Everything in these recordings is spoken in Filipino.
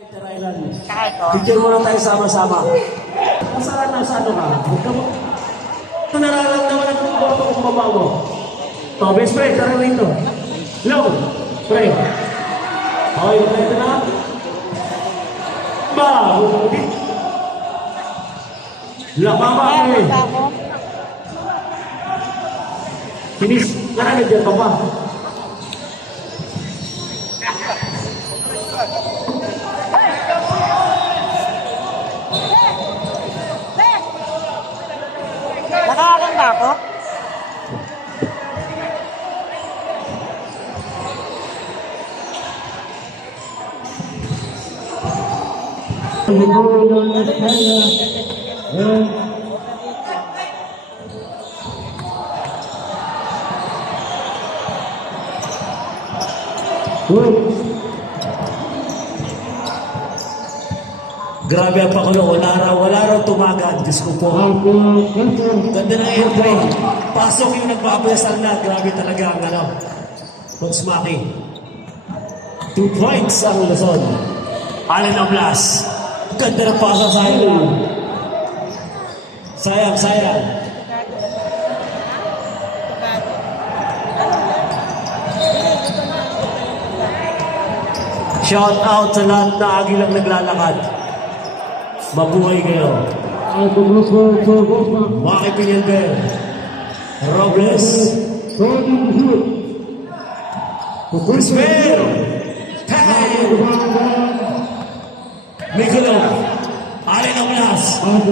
Picture muna tayo sama-sama. Nasaan na sa ano ka? Huwag ka mo. Ito nararamdaman ang boto kung baba mo. O, best friend, tara rito. Hello, friend. Okay, ito na. Ba, lababa ko eh. Finish, dyan pa ba? Nakakaganda ako? Grabe ang pakulo. Wala raw tumagan. Diyos ko po. Ganda ng entry. Pasok yung nagpapayasal na. Grabe talaga ang ano. Coach Maki. 2 points ang Luzon. Allen Oblas. Ganda ng pasok. Sayang. Sayang. Shout out sa lahat na agilang naglalakad. Mabuhay kayo. Maki Pinilber. Robles. Crisper. Miguel. Allen Oblas. Op.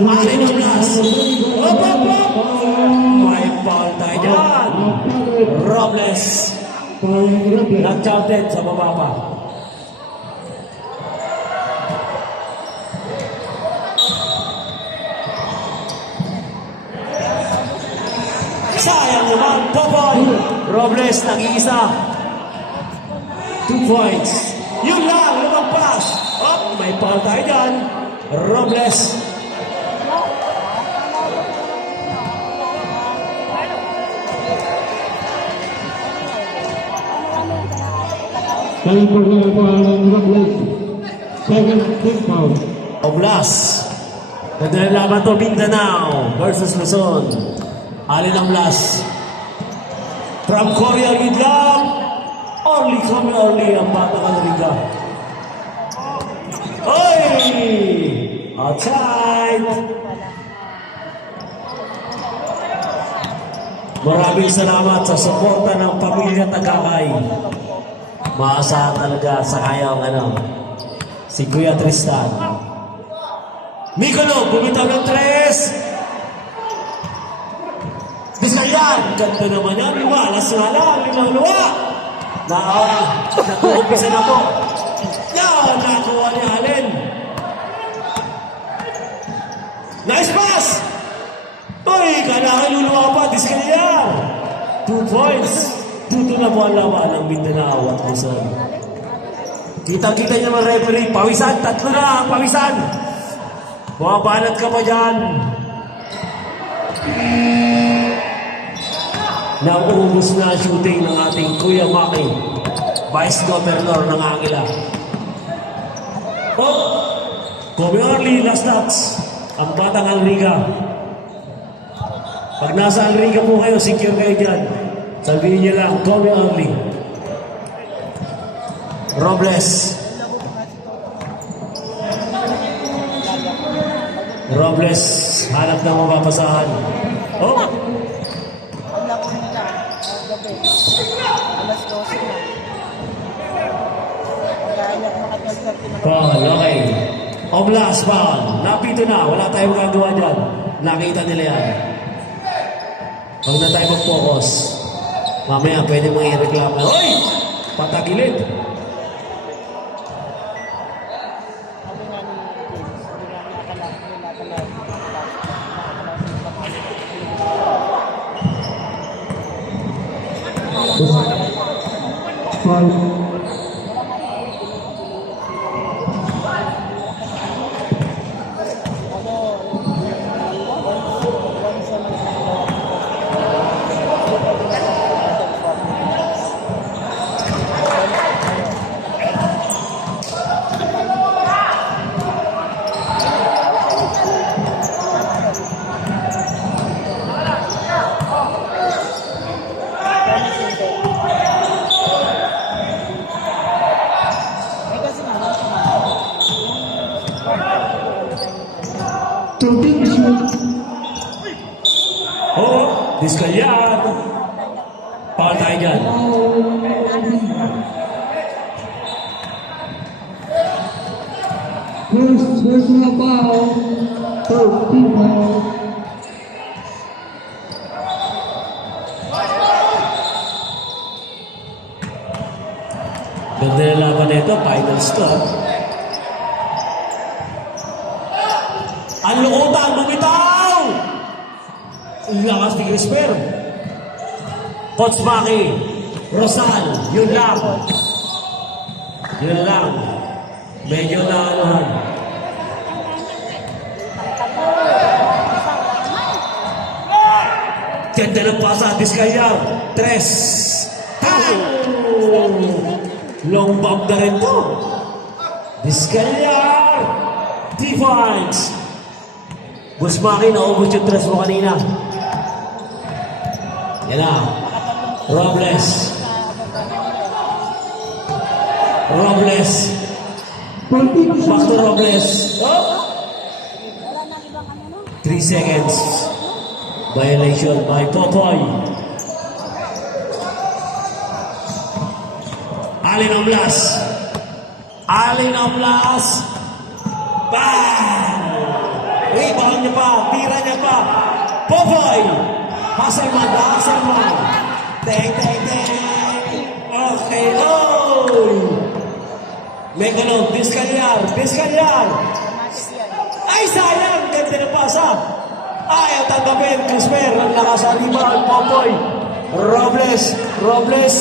May foul tayo dyan. Robles. Nag-counted sa baba pa. Sayang naman, Popoy. Robles, nag-iisa. 2 points. Yun lang, lumagpas. Oh, may foul tayo dyan. Robles. Oblas. Nadala laban to Mindanao versus Luzon. Allen Oblas. From Korea, Midlam. Early ang Batang Alriga. Oy! Outside! Maraming salamat sa suporta ng pamilya Tagakay. Maasahan talaga sa kayang si Kuya Tristan. Mikolo, bumitaw ng 3. Bisayan, ganda naman yan. Iwalas nga lang, limang-luwa. Nakuumpisa na po. Yan, nakuha ni Allen. Nice pass! Uy, kailangan luluwa pa. Diskaya. 2 points. Tuto na po ang laban ng Mindanao at Luzon. Kita-kita niya mga referee. Pawisan, 3 na ang pawisan. Bumabanat ka pa dyan. Nauubos na shooting ng ating Kuya Maki, Vice Governor ng Angela. Kobe Orly, last touch. Ang Batang Alriga. Pag nasa Alriga po kayo, secure kayo dyan. Sabihin niyo lang, Kobe Orly. Robles, hanap na mapapasahan. Paul, okay. Oblas, Paul. Napito na. Wala tayong magagawa dyan. Nakita nila yan. Huwag na tayo mag-focus. Mamaya, pwede mong i-reklamo. Hoy! Patagilid. Oh, diskalyan. Foul tayo dyan. Personal foul. Third team foul. Ganda na laban na ito. Finals to. Ang lukutan, bumitaw! Ang lakas ni Crisper. Coach Maki, Rosal, yun lang. Yun lang. Medyo na anuhan. Ganda ng pasa, Discayar. Tres. Long bomb na rin to. Discayar. Defines. Busmaki, naubos yung tres mo kanina. Yan na. Robles. Robles. Back to Robles. Oh. 3 seconds. Violation by Popoy. Alin Oblas. Alin Oblas. Bang! Rebound niya pa. Tira niya pa. Popoy. Hasselman. Hasselman. Teng, teng, teng. Okay. Oh! May ganun. Discalyar. Discalyar. Ay, sayang. Ganda na pasa. Ayaw tanggapin. Crisper. Ang lakas sa rebound. Popoy. Robles. Robles.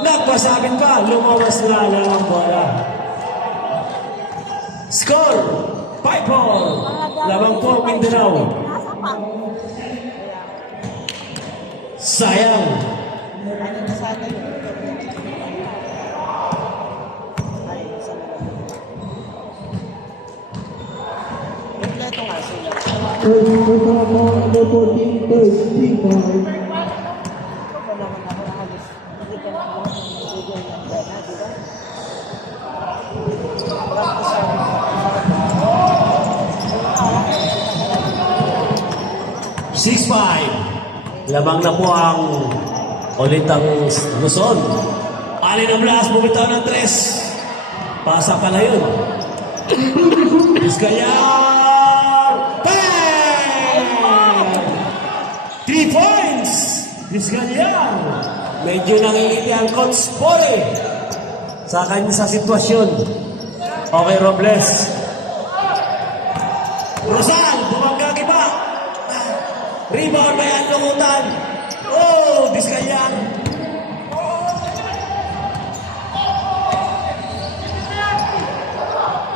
Nagpasabit pa. Lumabas na lang ang bola. Score. 5-4. Lamang po Mindanao. Sayang. Personal foul number 14. Third team foul. Six 5. Lamang na po ang ulit ang Luzon. Alin ang Blas, bumitaw ng 3. Pasa pala yun. Discayar! Bang! 3 points! Discayar! Medyo nangingiti ang Coach Pore sa kanya sa sitwasyon. Okay, Robles. Rosal, bumangga kiba. Rebound ba yan, lukutan? Oh, Discayar.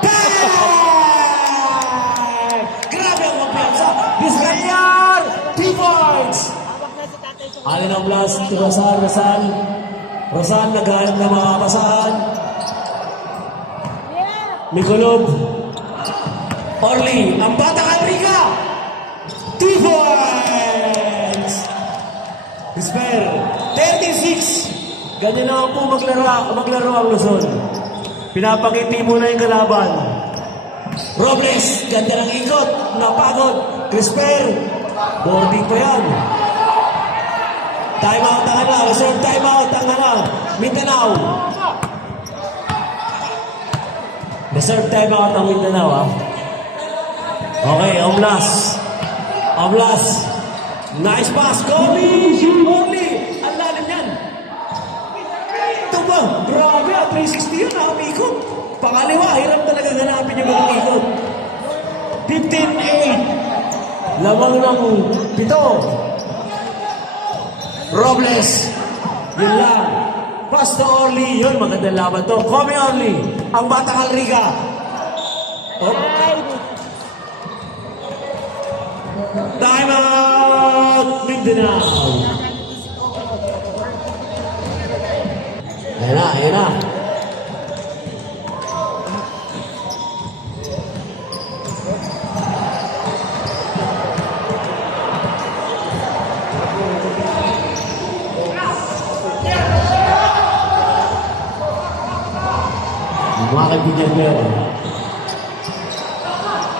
Bang! Grabe ang magpiyansa. Discayar! 3 points! Alin ang blast? Rosal, Rosal. Rosal, naghahanap na makapasahan. Mikulob. Orly, ang bata Enrica. 2 points! Despair, 36. Ganyan lang po maglaro ang Luzon. Pinapakiti muna yung kalaban. Robles, ganda ng ikot. Napagod. Crisper, boarding pa yan. Time out ang reserve time out ang Mindanao. Reserve time out ang Mindanao, Okay, Oblas. Oblas. Nice pass. Kobe! Only! Ang lalim yan. Ito ba? Grabe, 360 yun. Ikot. Pangaliwa, hirap talaga ganapin yung mga ikot. 15-8. Lamang ng 7. Robles. Yun lang. Pass to Orly. Yun, magandang laban to. Kobe Orly. Ang batang Alrica. Oh. Time out! Mindanao. Ayan na, ayan na. Mga kaibigan ko.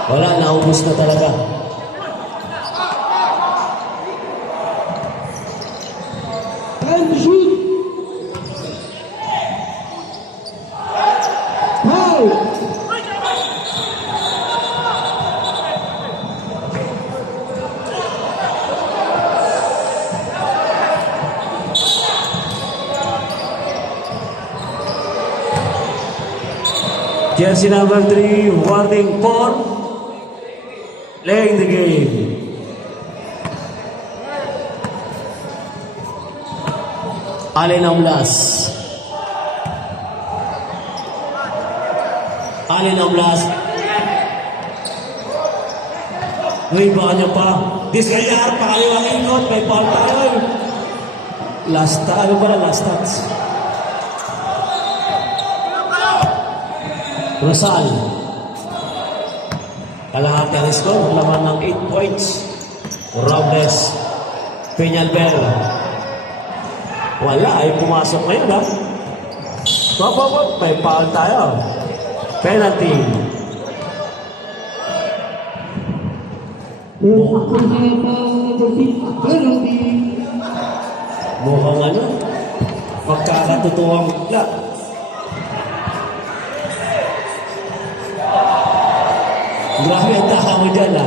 Wala, naubos na talaga. And shoot. Foul. Jersey number 3, warning for playing the game. Allen Aulas. Allen Aulas. Rebound niya pa. Discayar, pakaliwang ikot. May foul tayo. Last touch. Rosal. Kalahati ang score. Laman ng 8 points. Robles. Peñalver. Wala. Ay pumasok ngayon ha. May foul tayo. Penalty. Penalty. Mukhang ano? Magkakatutuwang bigla. Grabe ang taka mo dyan ha.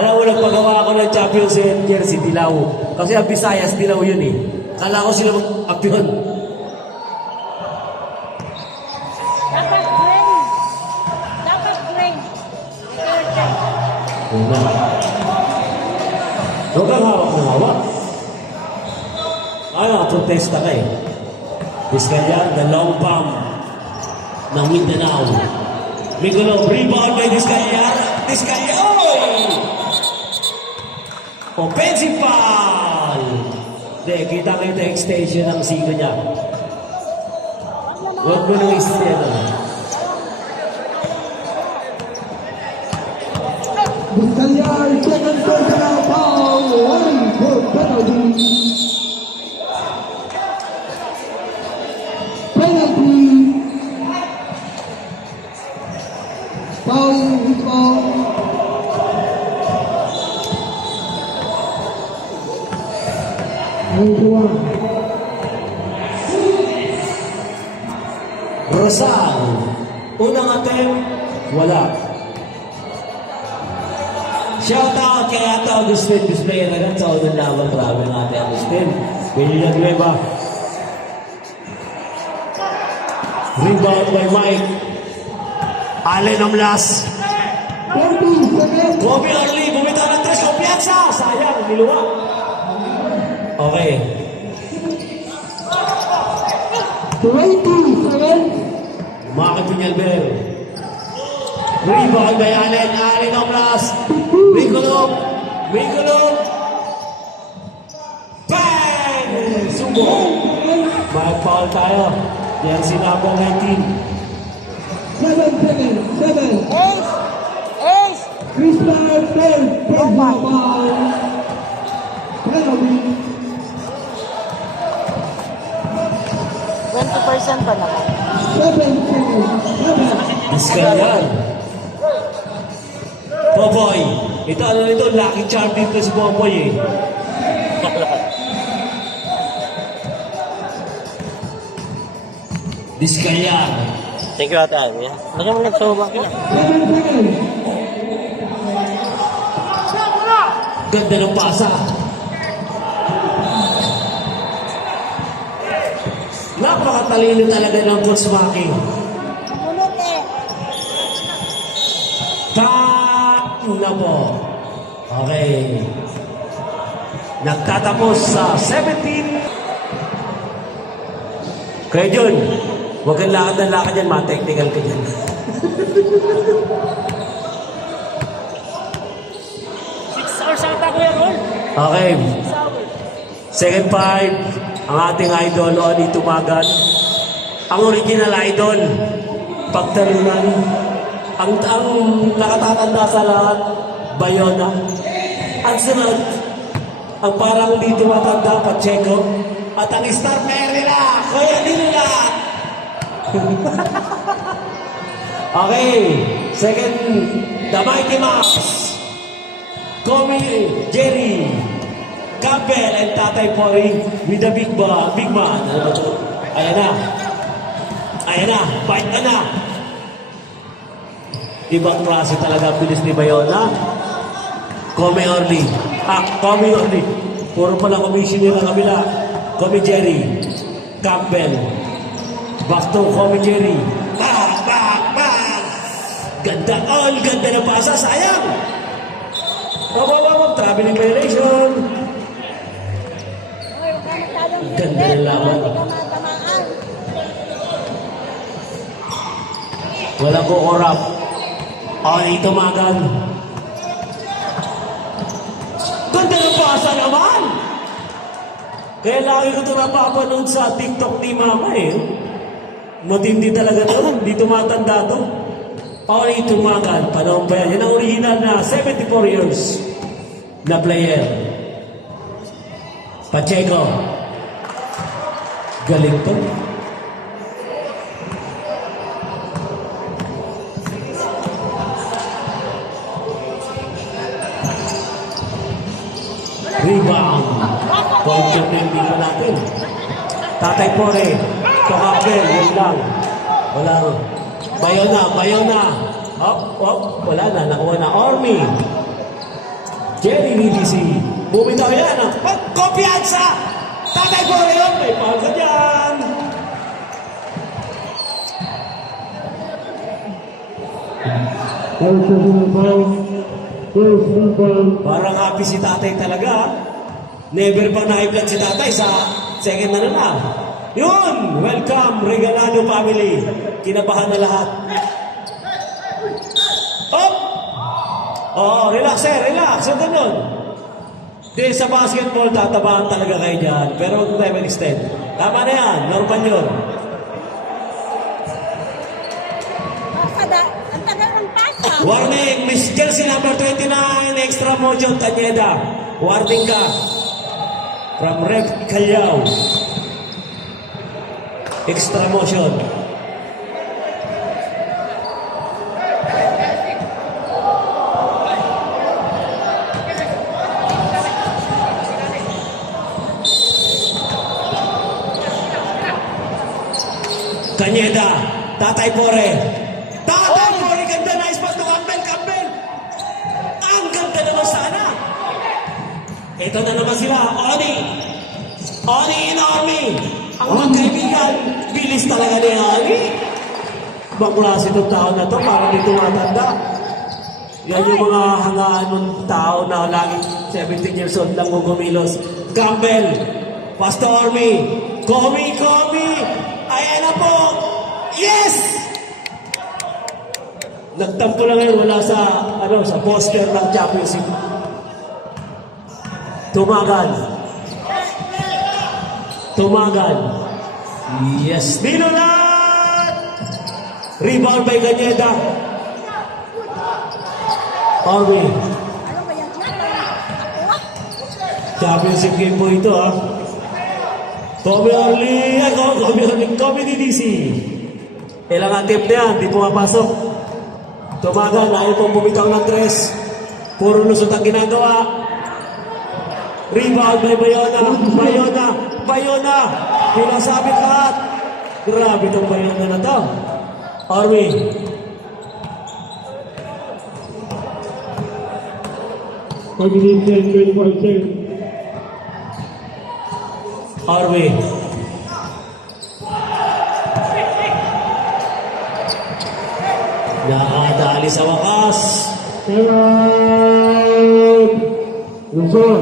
Alam mo, nagpagawa ako ng champion sa jersey, Dilaw. Kasi ang Visayas, Dilaw yun eh. Kala ko sila mag-champion. Dapat green. Dapat green. Una. Huwag kang hawak ng hawak. Protesta ka eh. Discayar, the long bomb ng Mindanao. Migulo, rebound by Discayar. Discayar! Offensive foul! Hindi, kita extension ng sigo niya. Huwag mo nang isip yan. Discayar, second personal foul. One for penalty. Penalty. Foul. Rosal. Unang attempt, wala. Shoutout kay Ate Agustin. Display na agad sa unang laban. Grabe ng Ate Agustin. Villanueva. Rebound by Mike. Allen Aulas. 30 seconds. Bobby Arlie, bumitaw ng 3. Kumpiyansa! Sayang, niluwa. Okay. 20 seconds. Maki Peñalver. Rebound by Allen. Allen Aulas. Mikulog. Bang! Subo. May foul tayo. Jersey number 19. 7 seconds. 7. Ace! Ace! Crystal third personal foul. Penalty. 20% pa naman. 7 seconds. 7. Discayar. Popoy. Ito, ano nito? Lucky charm dito si Popoy eh. Discayar. Thank you, Ate Ivy. Lagyan mo nagsuhubang ka na. 7 seconds. Ganda ng pasa. Napakatalino talaga ng Coach Maki. Munot eh. Na po. Okay. Nagtatapos sa 17. Kaya John, huwag kang lakad yan, ma-technical ka dyan. 6 hours ata ko yan, Ron. Okay. 6 hours. Second five, ang ating idol, Oni Tumagan. Ang original idol, pagtalunan. Ang nakatatanda sa lahat, Bayona. Ang sunod, ang parang di tumatanda, Pacheco. At ang star player nila, Kuya Nila. Okay, second, the Mighty Mouse. Komi, Jerry, Campbell, and Tatay Pori with the big man. Ano ba ito? Ayan na. Ayan na, fight na na. Ibang klase talaga ang bilis ni Bayona. Komi Orly. Komi Orly. Puro pala commissioner ang kabila. Komi Jerry. Campbell. Back to Komi Jerry. Bang! Ganda all. Ganda na pasa. Sayang. Wag. Traveling violation. Ganda ng laban. Walang kukorap. Ay, tumagal. Ganda ng pasa naman. Kaya lagi ko ito napapanood sa TikTok ni Mama eh. Matindi talaga ito. Hindi tumatanda ito. Ay, tumagal. Panahon ba yan? Yan ang original na 74 years na player. Pacheco. Galing to. Rebound. Point yung dito natin. Tatay Pore. Tokapel. Yun lang. Wala. Bayona. Wala na. Nakuha na. Army. Jerry VDC. Bumitaw yan. Pagkopiansa. Tatay Pore yun. May foul ka dyan. Parang happy si tatay talaga. Never pa na-i-flat si tatay sa second na lang. Yun! Welcome, Regalado family. Kinabahan na lahat. Oh, relax sir, relax. So, ganun. Di, sa basketball, tatabahan talaga kayo dyan. Pero huwag tayo mag-extend. Tama na yan, normal yun. Ang tagal ng pasa. Warning, Miss Chelsea number 29, extra motion, Tanyeda. Warning ka. From Rep Callao. Extra motion. Tanyeda, Tatay Pore. Tatay Pore, ganda, nice pass to Campbell. Ang ganda naman sana. Ito na naman sila, Oni in Army. Ang magkaibigan, bilis talaga ni Oni. Baklase itong tao na to, parang di tumatanda. Yan yung mga hangaan ng tao na laging 17 years old lang gumilos. Campbell, pass to Army. Komi. Ayan na po. Yes! Nagtampo lang ngayon, wala sa poster ng championship. Tumagal. Yes. Binulat! Rebound by Ganyeda. Army. Ano ba yan? Championship game po ito, ha? Kobe DDC. Ilang ang tip na yan, di pumapasok. Tumagal, ayaw pong bumitaw ng tres. Puro lusot ang ginagawa. Rebound by Bayona. Pinasabit lahat. Grabe itong Bayona na to. Army. Combination 25 Army. Nakadali sa wakas. Luzon.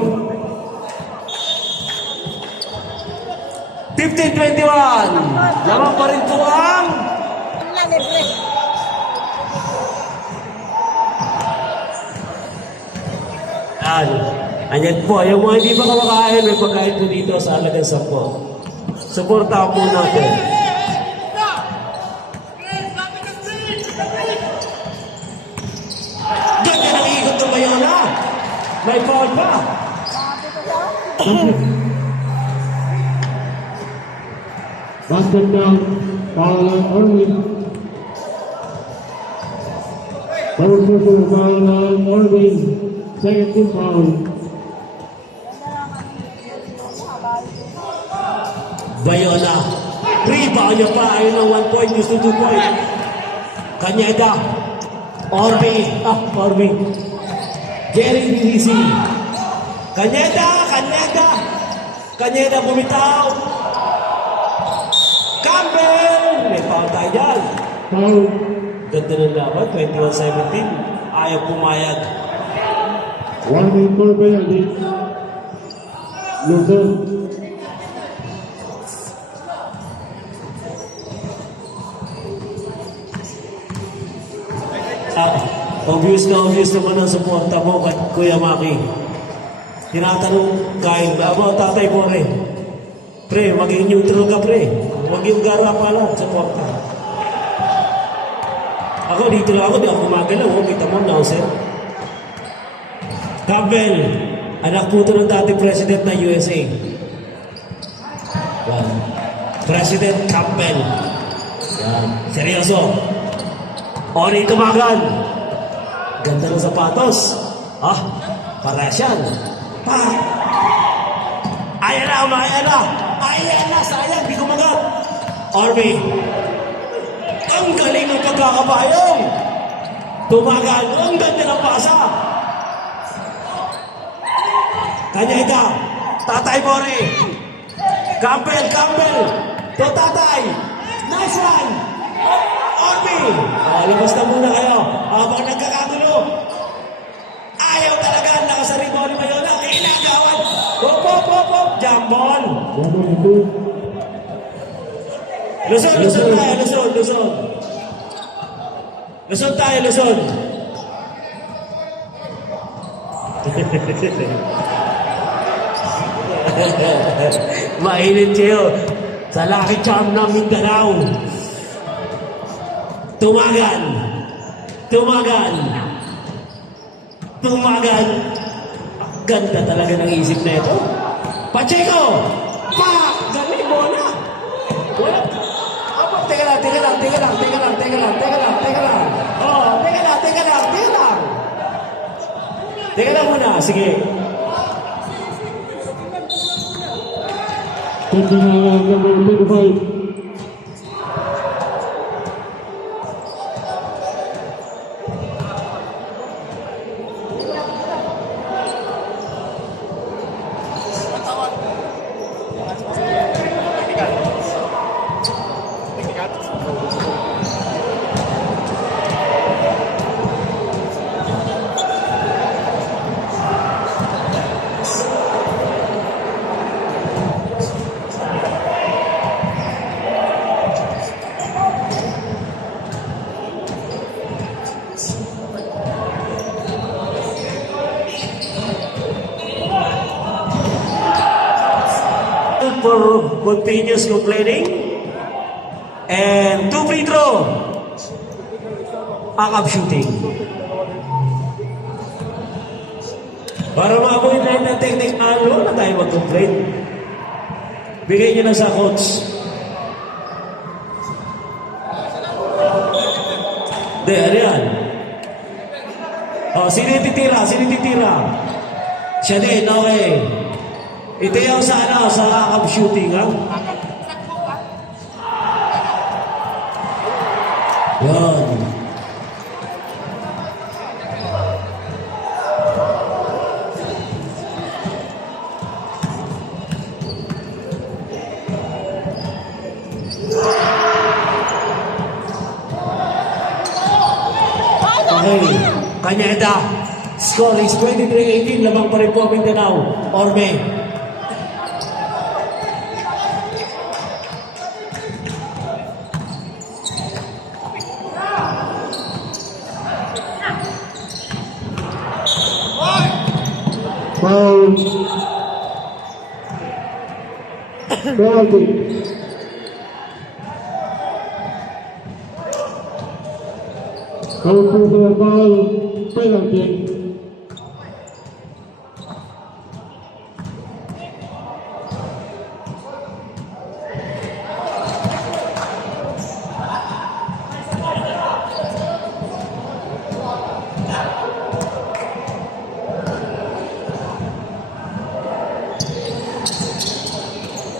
15-21. Lamang pa rin po ang Anyan po, yung mga hindi pa kumakain, may pagkain po dito sa Alagang Sampo. Suportahan po natin. Ganda ng ikot ng Bayona. May foul pa. Basket down. Foul on Army. Foul po by Orvin. Second team foul. Bayola. Rebound niya pa. Ayun ang 1 point. Gusto 2 point. Kanyeda. Orbi. Jerry BDC. Kanyeda bumitaw. Campbell. May foul tayo dyan. Foul. Ganda ng laban. 21-17. Ayaw pumayag. 1 for penalty. Luzon. Obvious naman ang suporta mo, Kuya Maki. Tinatanong kahit ba, tatay mo rin. Pre, maging neutral ka, pre. Maging gara pala, suporta. Ako dito lang ako, di ako gumagalaw. Kita mo, now, sir. Campbell, anak po ito ng dating president ng USA. Yan. President Campbell. Yan. Seryoso. Ori tumagal. Ganda ng sapatos. Parehas yan. Ayan na, sayang, di kumagat. Orbi. Ang galing ng pagkakabayong. Tumagal, ang ganda ng pasa. Kanyeda, Tatay Bori. Campbell. To Tatay. Nice one. Orbi. Labas na muna kayo. Habang nagkakagulo. Ayaw talaga. Nakasari mo ni Mayola. Kailangawan. Hop. Jambon. Luzon tayo. Luzon. Mainit kayo. Sa Lucky Charm ng Mindanao. Tumagan. Ganda talaga ng isip na ito. Pacheco! Galing mo na! Wala. Teka lang. Teka lang. Teka lang muna. Sige. Number 25. For continuous complaining and 2 free throw. Akap shooting. Para ma-avoid na yung technique na na tayo mag-complain. Bigay nyo na sa coach. Ano yan? Sino yung titira? Siya din, okay. Ito yung sa akap shooting, ha? Yan. Okay. Kanyeda. Score is 23-18. Lamang pa rin po Mindanao. Orme. Foul. Penalty. Foul. Penalty.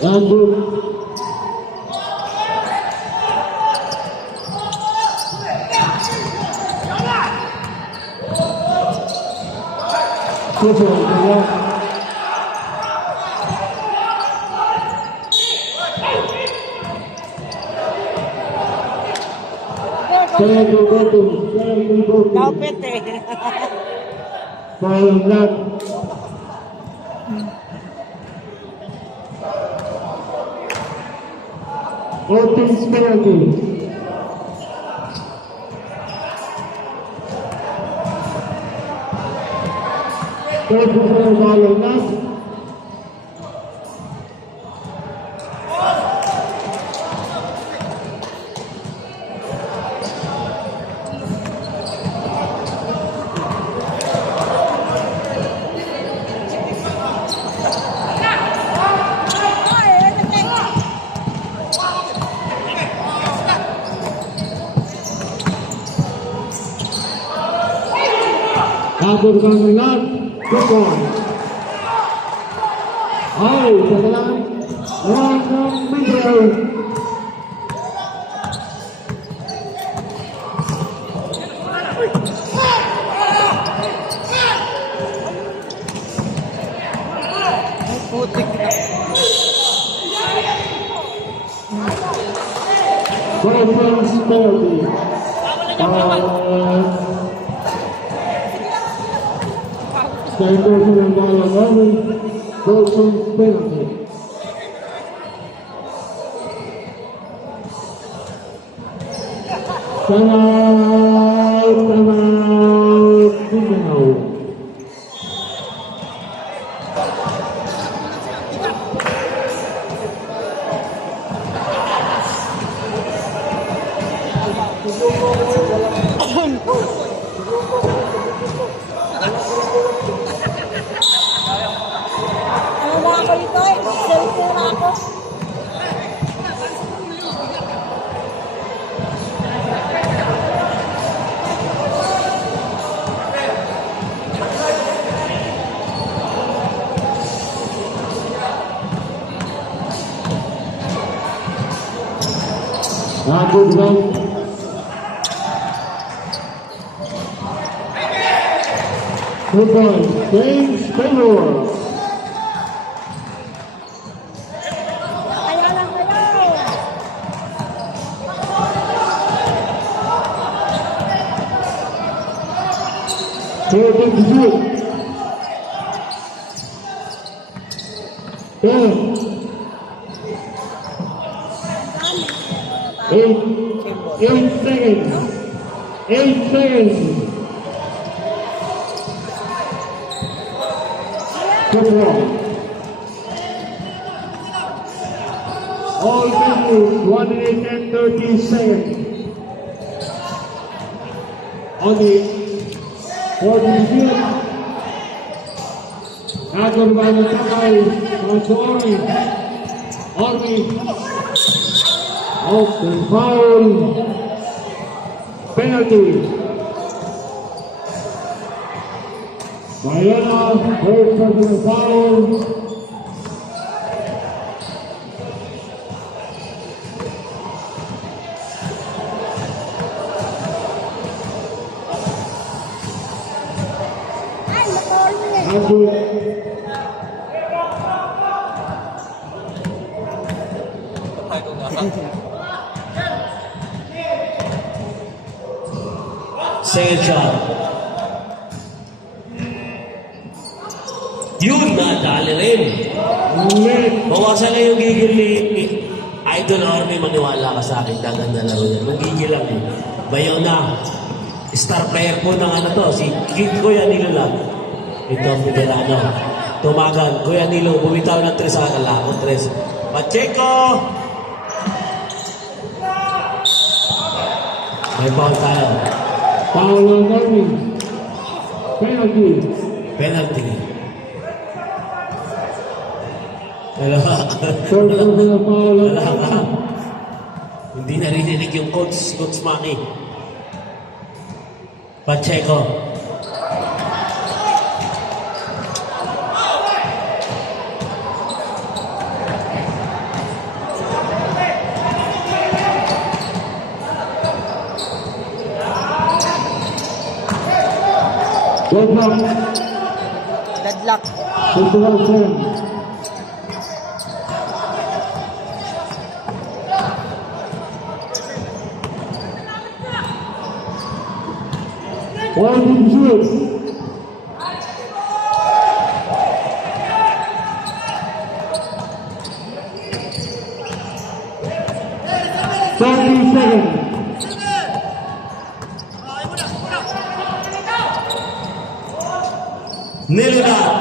Number Daupit eh. Foul not. Ortiz penalty. Third foul not. Number one not. Good one. Ay, sa lang. Ang middle. Conference penalty. Center ng Balang Army, conference penalty. Timeout, Mindanao. Ano na ako dito eh? Cellphone na ako. Good one. Good one. James Taylor. Kaya lang kayo. Third shoot. 10. 8 seconds. 8 seconds. Good one. All venues 1 minute and 30 seconds. On the 40 field. Agor by the Takay. Army. Open foul. Penalty. Mayana, third personal foul. Ay, motor mo eh. Agor. Second shot. Yun, nadali rin. Bawasan na yung gigil ni Idol Army, maniwala ka sa akin, gaganda laro yan. Magigil lang eh. Bayaw na. Star player po ng ano to, si Kuya Nilo lang. Ito ang veterano. Tumagan, Kuya Nilo, bumitaw ng 3 sa kalako, 3. Pacheco! May foul tayo. Foul on Army. Penalty. Penalty. Wala ka. Third personal foul on Wala ka. Army. Hindi narinig yung Coach Maki. Pacheco. Deadlock. Deadlock. Physical turn. One shoot. 30 seconds. Nilunod.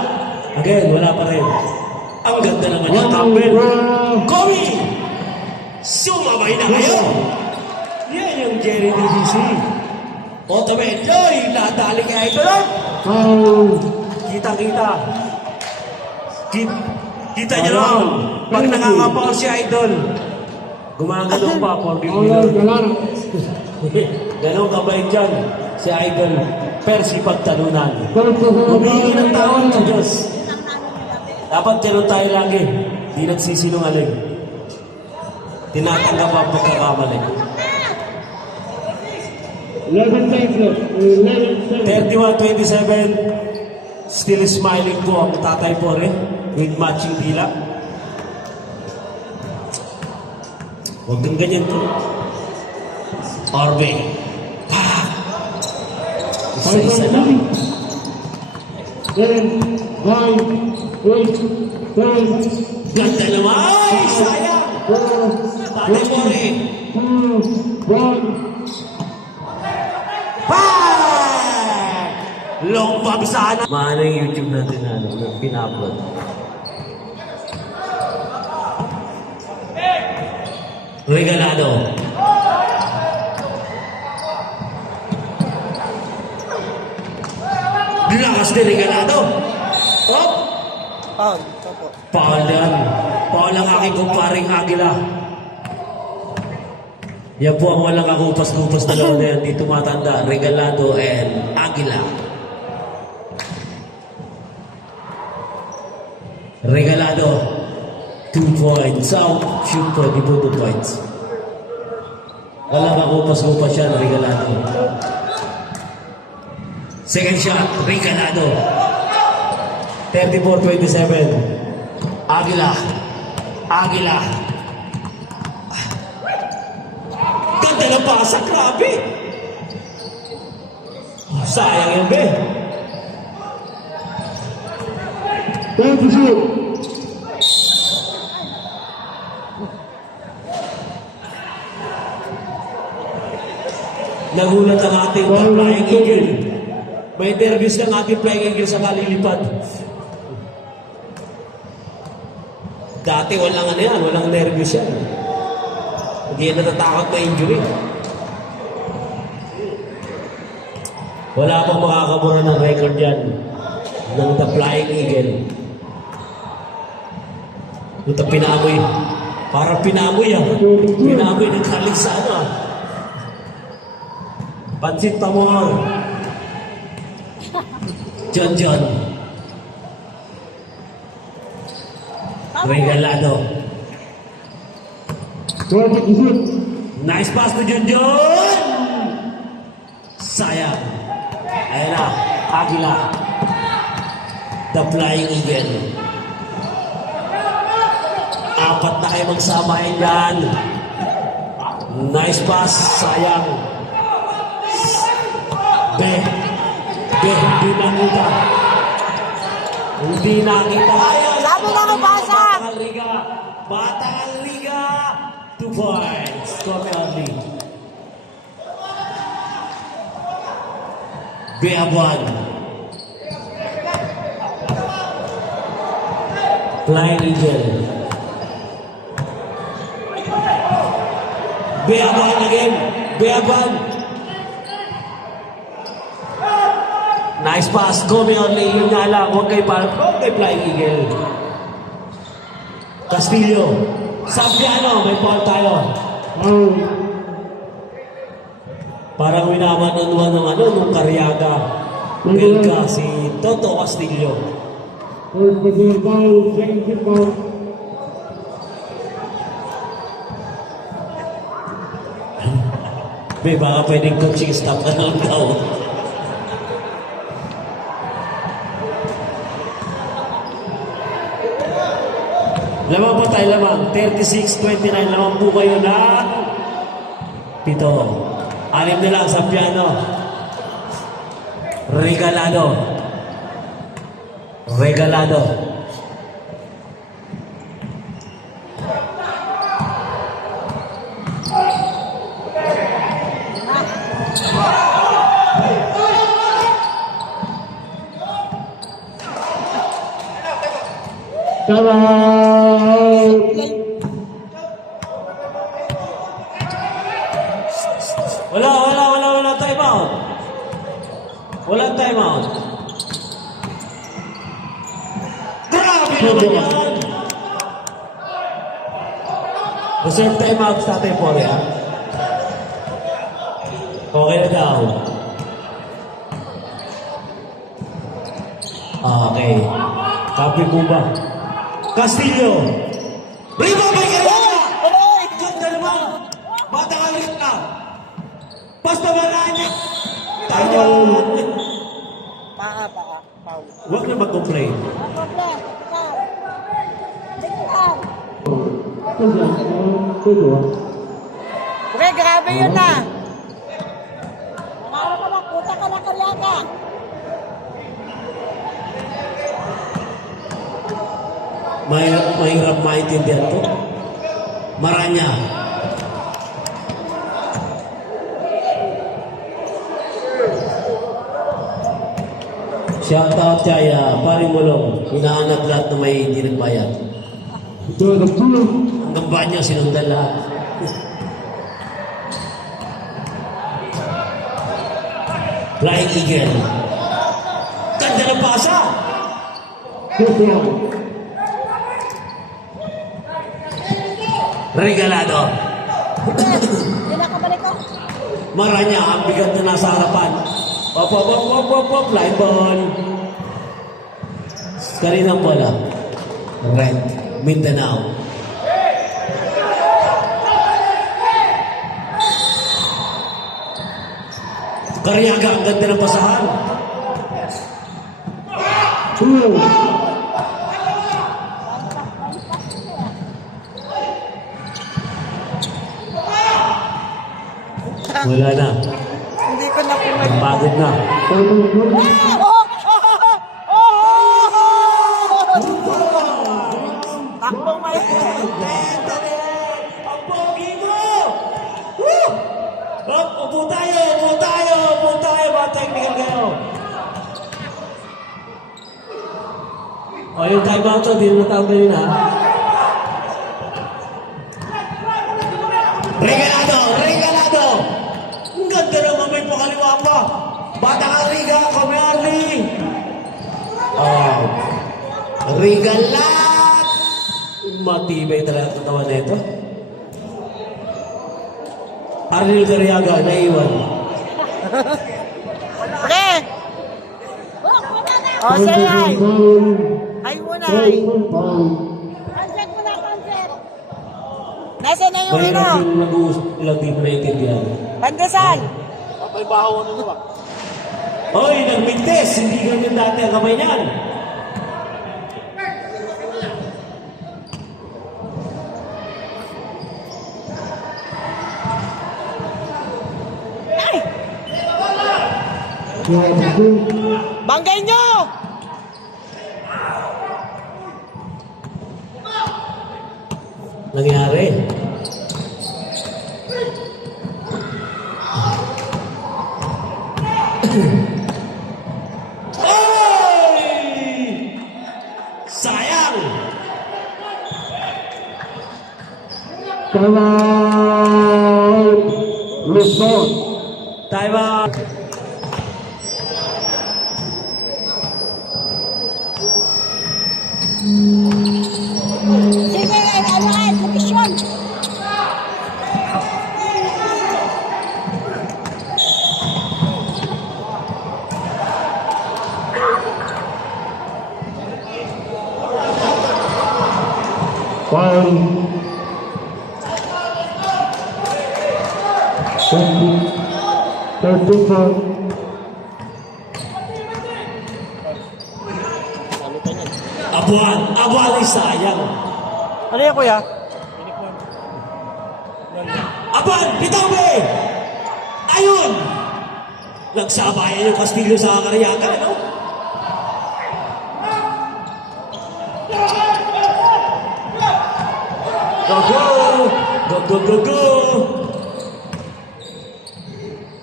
Again, wala pa rin. Ang ganda naman yung Campbell. Kobe! Sumabay na kayo! Yan yung Jerry DDC. Otomedoy, nadali kay Idol. Foul. Kita-kita. Kita nyo lang. Pag nakakapaw si Idol, gumagalong pa. Foul. Forgive Galar. Ganun kabait dyan si Idol. Percy pagtalunan. 12 seconds. Humingi ng tawad sa Diyos. Dapat ganun tayo lagi. Di nagsisinungaling. Tinatanggap ang pagkakamali. 11 seconds left. 11 seconds. 31-27. Still smiling po ang tatay po rin with matching dila. Huwag kang ganyan to. Orbe. Pa! Isa-isa lang. 10, 9, 8, 7, Ganda naman! Ay, sayang! 4, Tatay po rin. 2, 1. Pa! Long bob sana. Mahal yung YouTube natin na pina-upload. Regalado. Dinakas ni Regalado. Oh! Foul. Ito po. Paul yan. Paul ang aking kumparing Agila. Yan po ang walang kakupas-kupas na lang na yan. Di tumatanda. Regalado and Agila. Regalado. 2 points. Out. Shoot po. Di po 2 points. Walang kakupas-kupas yan. Regalado. Second shot. Regalado. 34-27. Agila. Agila. Ganda ng pasa. Grabe. Sayang yan, be. 20 shoot. Nagulat ang ating flying eagle. May nervous ng ating flying eagle sa kalilipad. Dati walang ano yan, walang nervous yan. Hindi yan natatakot na injury. Wala pang makakabura ng record yan ng The Flying Eagle. Ito pinamoy. Parang pinamoy ah. Pinamoy ng Carling sa ano ah. Pansit Tamor. John. Regalado. 20 shoot. Nice pass to John. Sayang. Ayan na. Agila. The Flying Eagle. Apat na kayo magsamahin dyan. Nice pass. Sayang. Hindi nakita. Hindi nakita. Sabi na ng basa. Batang Liga. 2 points. Come only. Beabuan. Flying Eagle. Beabuan again. Beabuan. Nice pass. Come only. Yun nga lang. Huwag kay Flying Eagle. Castillo. Sabiano. May foul tayo. Foul. Parang winamanunuan ng nung Karyaga. Belka, si Toto Castillo. First personal foul. Second team foul. Baka pwedeng coaching staff na lang daw. Lamang po tayo lamang. 36-29. Lamang po kayo na 7. 6 na lang sa piano. Regalado. Regalado. Time out. Wala time out. Walang time out. Grabe naman yan. Reserve time out sa atin po rin, ha? Okay na daw. Okay. Copy po ba? Castillo. Riba may kaya! Ganda naman! Batang alit na! Basta malanya! Tayo! Paa. Foul. Huwag na mag-complain. Okay, grabe yun na. Nakara ka na, puta ka na kalyaka. Mahirap maintindihan to. Maranya. Shout out kay Paring Mulong. Hinahanap lahat na may hindi nagbayad. Hanggang ba niya sinundan lahat? Flying Eagle. Ganda ng pasa! Regalado. Hindi na kabalik ko. Maranya, ang bigat na nasa harapan. Wop, line ball. Kaninang bola. Red, Mindanao. Karyaga, ang ganda ng pasahan. Wala na. Hindi ko na kumay. Pagod na. Takbo may. Ang pogi mo! Woo! Upo tayo! Mga technical kayo. O, yung time out to, di na natawag na yun, ha? Regalado! Ang ganda naman, may pakaliwa pa. Bata ka, Riga, Kamari. Oh. Regalat! Matibay talaga ang katawan na ito. Arnel Garriaga, naiwan. Pre! O, say hi. Hi muna, hi. Panset muna, panset. Nasaan na yung Mahirap ano? yung nag-uusap lang, di mo naiintindihan. Pandesal. Hoy, nagmintes! Hindi ganyan dati ang kamay niyan. Banggay nyo! Nangyari. Ay! Sayang! Time out. Luzon. Time out. Sige, ano nga, komisyon. Five. 34. Abuan ay sayang. Ano yan, kuya? Aban, Bitaube! Ayun! Nagsabayan yung Castillo sa Cariaga, ano? Go, go! Go, go, go, go!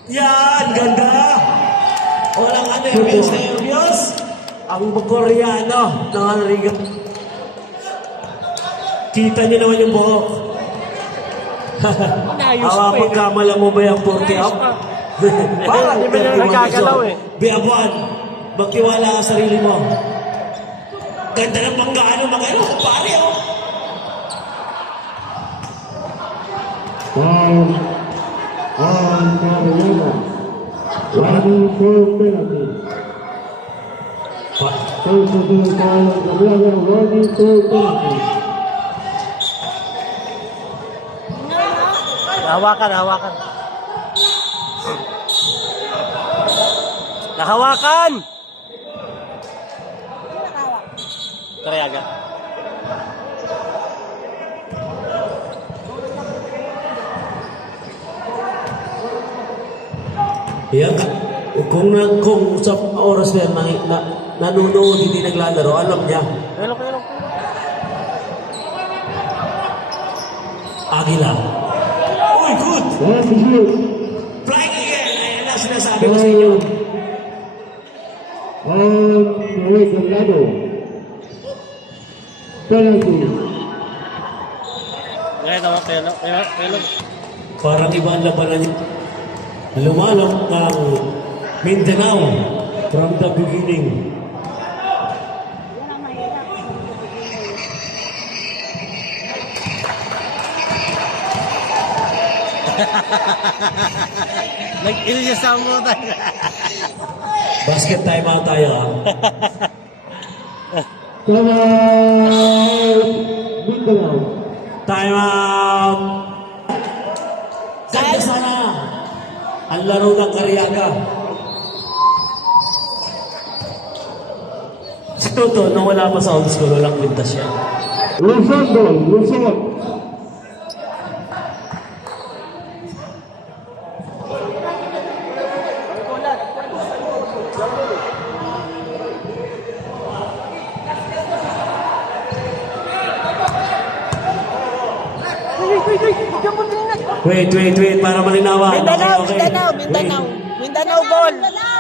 Yan, ganda! Walang nervyos na nervyos. Ang Koreano, nakarigat. Kita niyo naman yung buhok. Hawa pagkamala mo ba yung 40 up? Parang di ba nila nagkagalaw eh. Biabuan, magtiwala ka sa sarili mo. Ganda ng panggaano mga ano, pare oh. Foul on Cariaga. Running for penalty. Personal foul on Cariaga, running for penalty. Hawakan, hawakan. Nahawakan! Cariaga. Yan, kung sa oras na yan, nanonood, hindi naglalaro, alam niya. Pero. Agila. Uy, good! That's the shoot. Flying again! Ayan na sinasabi ko sa inyo. On Cariaga. Penalty. Ngayon naman, pero. Parang iba ang labanan niya. Lumalok ng Mindanao from the beginning. Nag-ilis sa mo tayo. Basket time out tayo ah. Time out. Mindanao. Time out! Ganda sana ang laro ng Cariaga. Si Toto, nung wala pa sa old school, walang kwintas siya. Luzon ball. Luzon. Wait, para malinawan. Mindanao, Okay. Mindanao. Mindanao ball.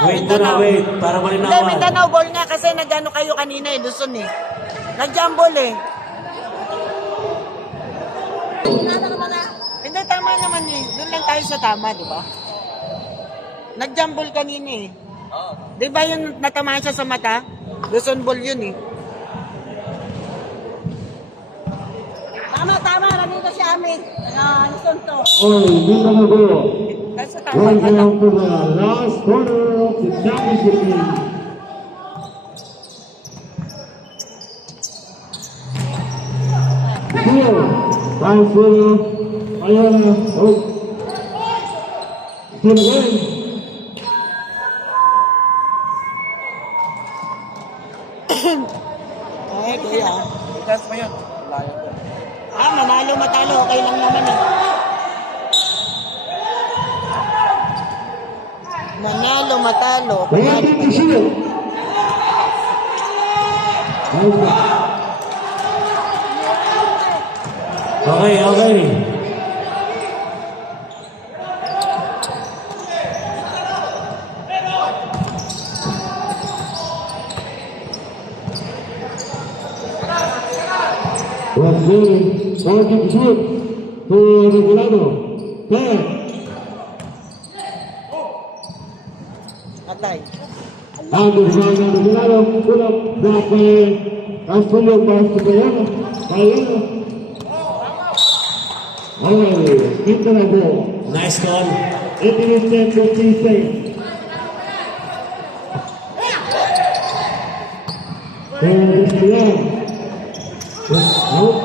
Wait muna, wait, para Hindi, malinawan. Mindanao ball nga kasi nag-ano kayo kanina eh, Luzon eh. Nag-jumble eh. Hindi, tama naman eh. Doon lang tayo sa tama, di ba? Nag-jumble kanina eh. Di ba yung natamaan siya sa mata? Luzon ball yun eh. Tama, nandito si Amin. Luzon to. On Mindanao ball. Nasa tama, Right mata. now for the last quarter of the championship game. Here, time for Ayala. Oh. Still again. Ay, kuya. Manalo matalo, okay lang naman eh. Manalo matalo, panalo Ready to shoot. Okay. Was ready. Ready to shoot. For Regulado. 10. Atay. And the design of Regulado. Put up that way. Castillo pass to Ayala. Ayala. Okay. Mindanao ball. Nice call. 18 is 10 to 3 Out.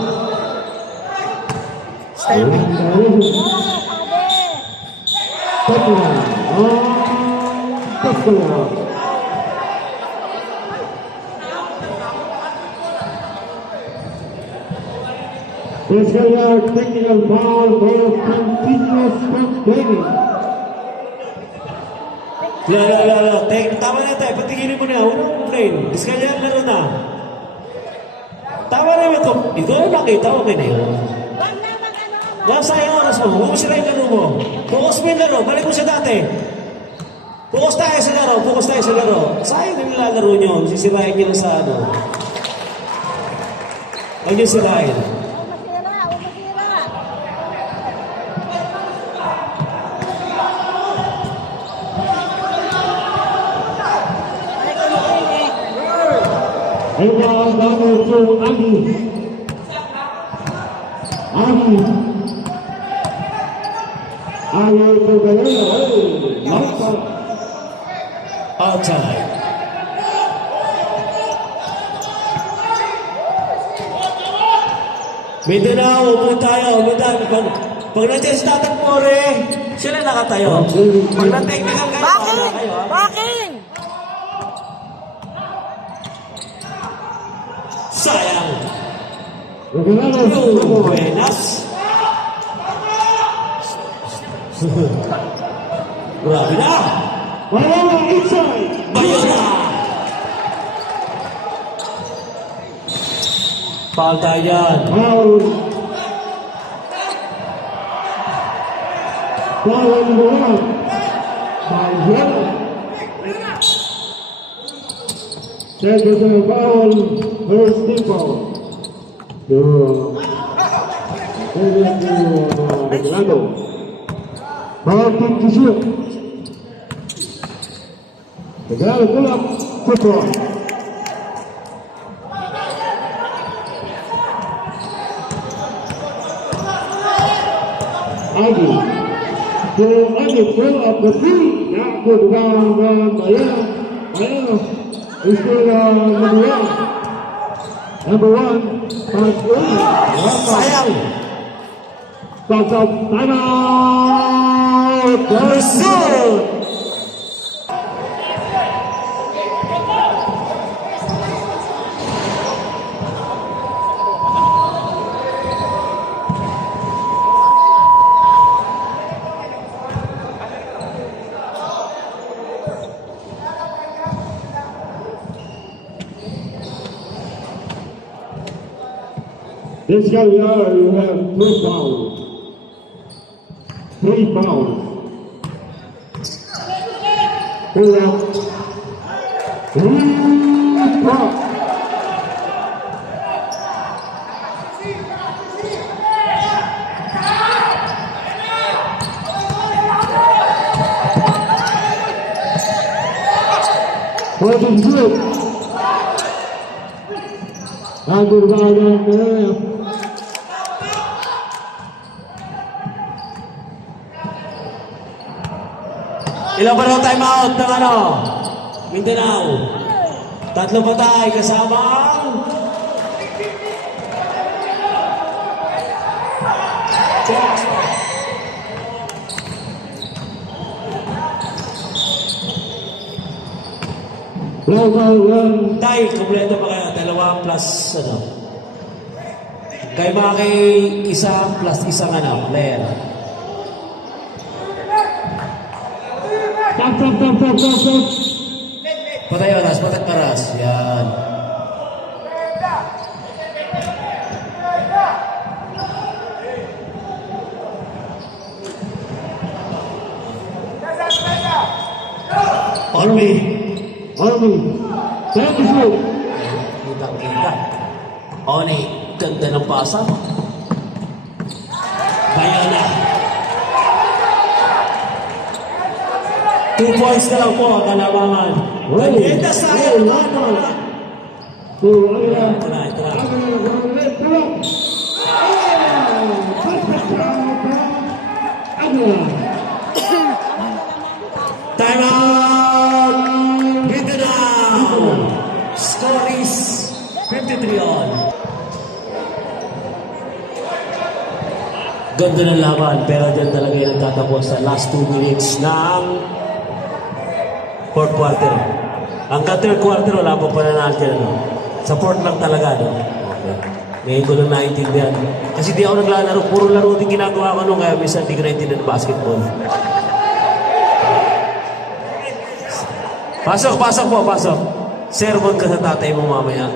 Physical yard, technical foul for continuous complaining. Tama na tayo, patigilin mo na. Huwag mo complain. Discard yan, laro na. Tama na ito. Ito na nakita, okay na yun. Wala sayang oras mo. Huwag mo sila yung laro mo. Focus mo yung laro. Balik mo sa dati. Focus tayo sa laro. Focus tayo sa laro. Sayang yung nilalaro nyo. Sisirahin nyo sa ano. Huwag nyo sirahin. Rebound number 2, Agi. Agi to Galera. Lampa. Outside. Mindanao, upo tayo. Pag nandiyan sa Tatang More, sila nakatayo. Pag na-technical kayo, Baking! wala kayo, ha? Baking! Sayang. Regalado. Buenas. Grabe na. Bayona inside. Bayona. Foul tayo dyan. Foul. Foul number 1. Bayona. Second foul. First team foul. Regalado. Foul team to shoot. Regalado pull up. Football. Agi. So Agi pull up the three. Not good rebound from Bayona. Bayona is still number 1. Number 1. Pass over. Sayang. Bounce up. Timeout. Pursuit. This guy here, you have 3 fouls. 3 fouls. Pull up. 3 fouls. What is good? Good rebound. Ilang pa daw time out ng ano? Mindanao. 3 patay kasama ang Tay, kompleto pa kayo. 2 plus ano? Kay Maki, 1 plus 1 ano, player. Stop. Patay oras. Yan. On me. Thank you. Kita. Oni, ganda ng pasa. Bayona. 2 points na lang po ang kalamangan. Ganda sayang ano. Ito na. Time out! Mindanao! Score is 53 on. Ganda ng laban, pero dyan talaga yung nagtatapos sa last 2 minutes ng 4th quarter. Ang third quarter, wala pa pananal dyan. No? Sa 4th lang talaga. No? Okay. Ngayon ko lang naiintindihan. Kasi di ako naglalaro. Puro laro din ginagawa ko nung kaya minsan di ko naiintindihan ng basketball. Pasok, pasok po, pasok. Sermon ka sa tatay mo mamaya.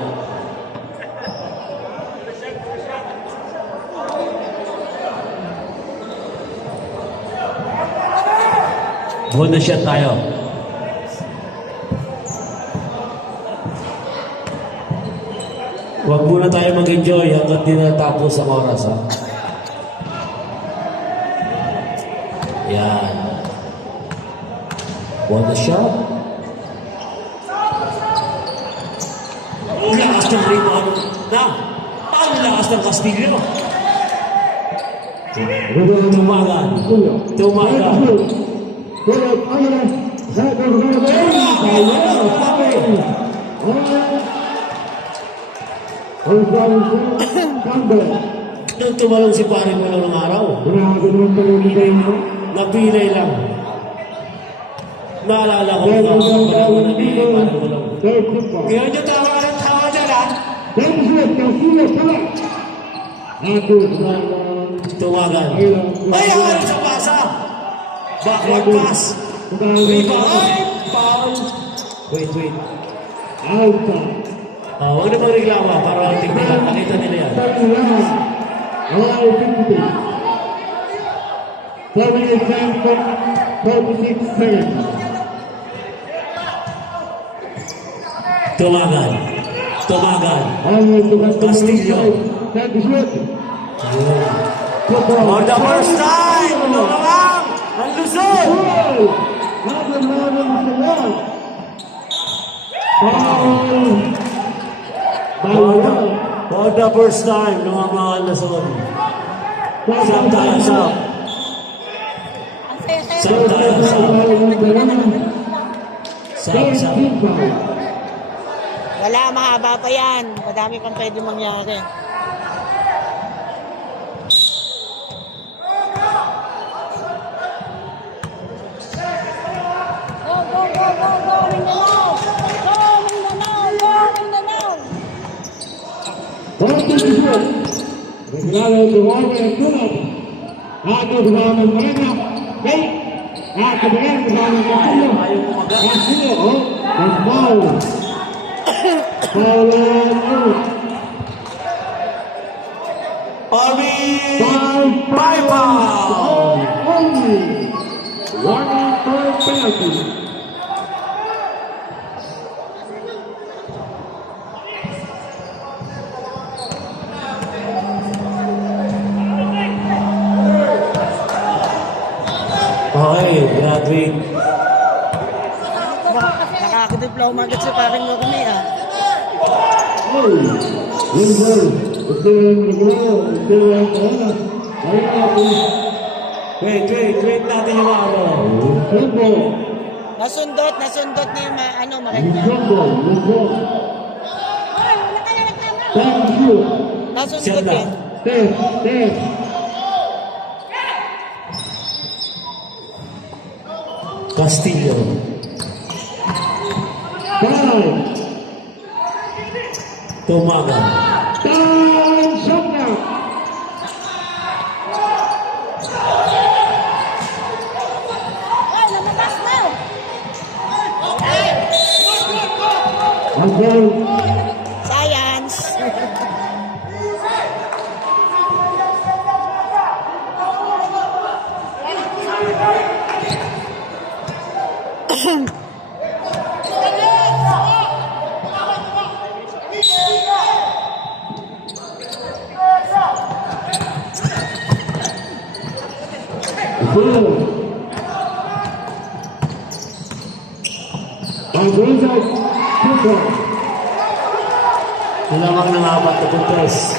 Bonus shot tayo. Huwag muna tayo mag-enjoy hanggat di natapos ang oras, ha? Yan. Bonus shot. Ang lakas ng rebound na. Ang lakas ng Castillo. Tumagan. Tumagan. Nung tumalong si pare mo ng araw, napilay lang. Naalala ko na ako pala mo na pare mo lang. Kaya nyo tawa dyan, ha? Tumagan. Ay, harin sa pasa! Backward pass. Rebound. Ay, foul. Wait. Huwag na magreklama para tingnan nila. Nakita nila yan. 46 seconds. Tumagan. Castillo. For the first time! Lumawang! Ang Luzon! For the first time, lumawang ang Luzon. Saan tayo sa? Wala, mahaba pa yan. Madami pang pwede mangyari. Five foul! Warning for penalty. Okay, graduate. Nakakadiploma agad si paring mo kami, ah. Wait natin yung ano. Nasundot na yung makanya. Nasundot Siyanda. eh. Castillo. Tumagan. Science. Lamang ng apat na puntos.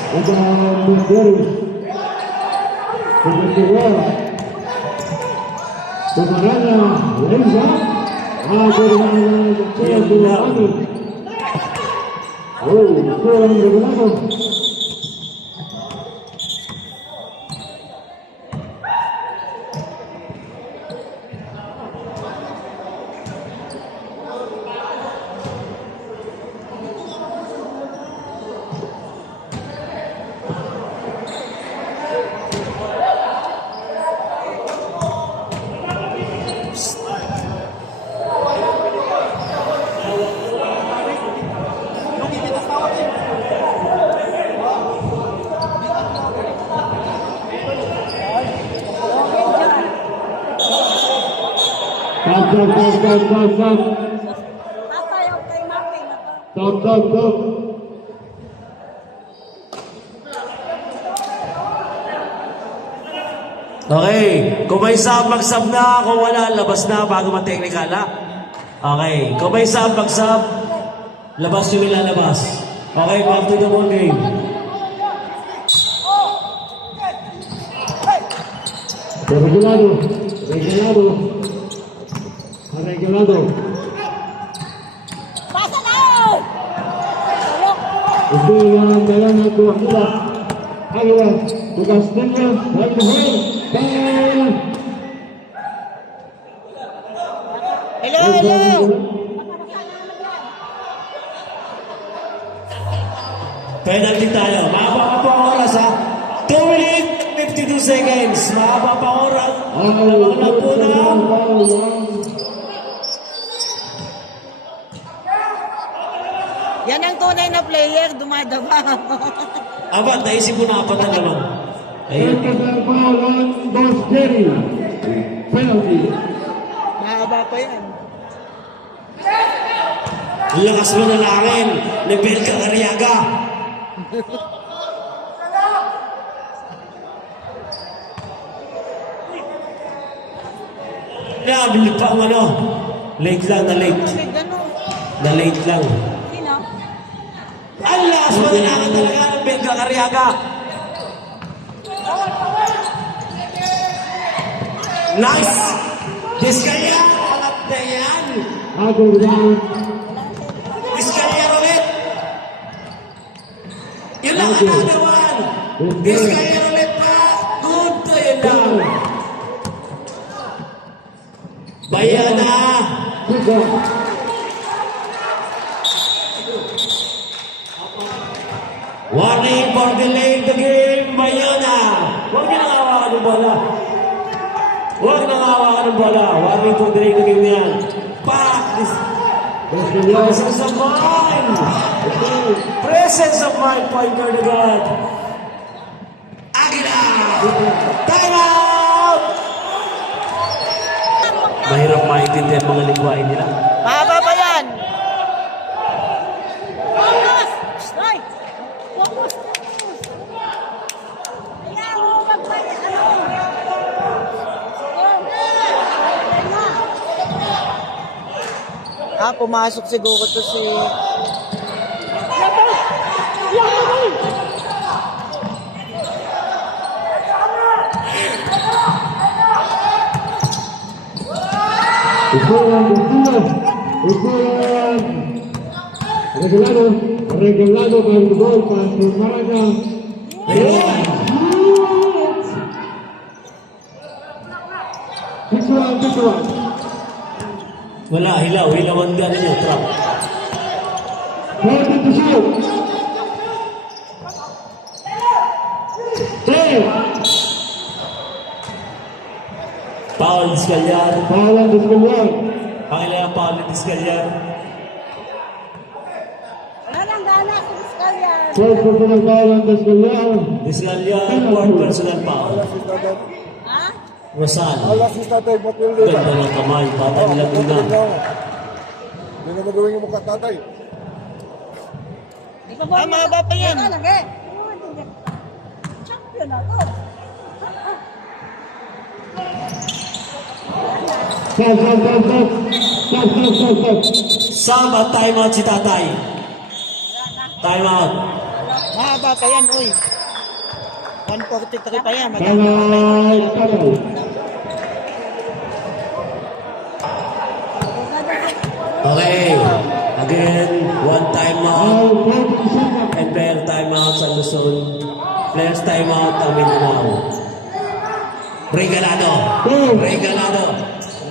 Stop. Okay, kung may sub, mag-sub na. Kung wala, labas na bago ma-technical, ha? Okay, kung may sub, mag-sub. Labas yung ilalabas. Okay, back to the ball game. Regulado. Pasa na! Ito yung dalang na tuwakila. Agila, to Castilla, right behind. Ball! Hello! Penalty tayo. Mahaba pa ang oras, ha? 2 minutes, 52 seconds. Mahaba pa ang oras. Lamang na po na. Yan ang tunay na player, dumadaba. Aba, naisip ko na apat na naman. Ayun. Penalty. Mahaba pa yan. Lakas mo na langin. Lebel ka, Ariaga. Nabili pa ang ano. Late lang, na late. May gano'n. Na late lang. Sino? Ang lakas mo na langin talaga ng Belga Ariaga. Nice! Diskaya! Alat na yan! Diskaya ulit! Yun lang, another one! Diskaya ulit pa! Good to yun lang! Bayana! Warning for delaying the game, Bayana! Huwag niyo nang hawakan ng bola. Huwag nang hawakan ng bola. Warning for delaying the game yan. Pak! Presence of mind! Presence of mind, pointer na God. Agila! Time out! Mahirap maintindihan mga lingwahe nila. Mahaba pa yan. Focus! Hoy! Focus! Kaya mo magpaya, ano? Pumasok siguro to si... Regulado para el gol para Maraca. Visual. Wala, hilawan ka ninyo, trap. Ready to shoot. Paul Discalyar. Paula Descaliar. Pangilan ang Paul Discalyar. Wala nang gana sa Vizcaya. First personal Paula Descaliar. Discalyar, fourth personal foul. Ha? Rosal. Alas is tatay, matulog Ganda ng kamay, bata nila muna. Hindi na magawin yung mukha tatay. mahaba pa yan. Teka lang eh. Champion na to. Stop. Sama, time out si tatay. Time out. Mahaba pa yan, uy. 143 pa yan. Okay. Again, one time out. And player time out sa Luzon. Players time out ang Mindanao. Regalado.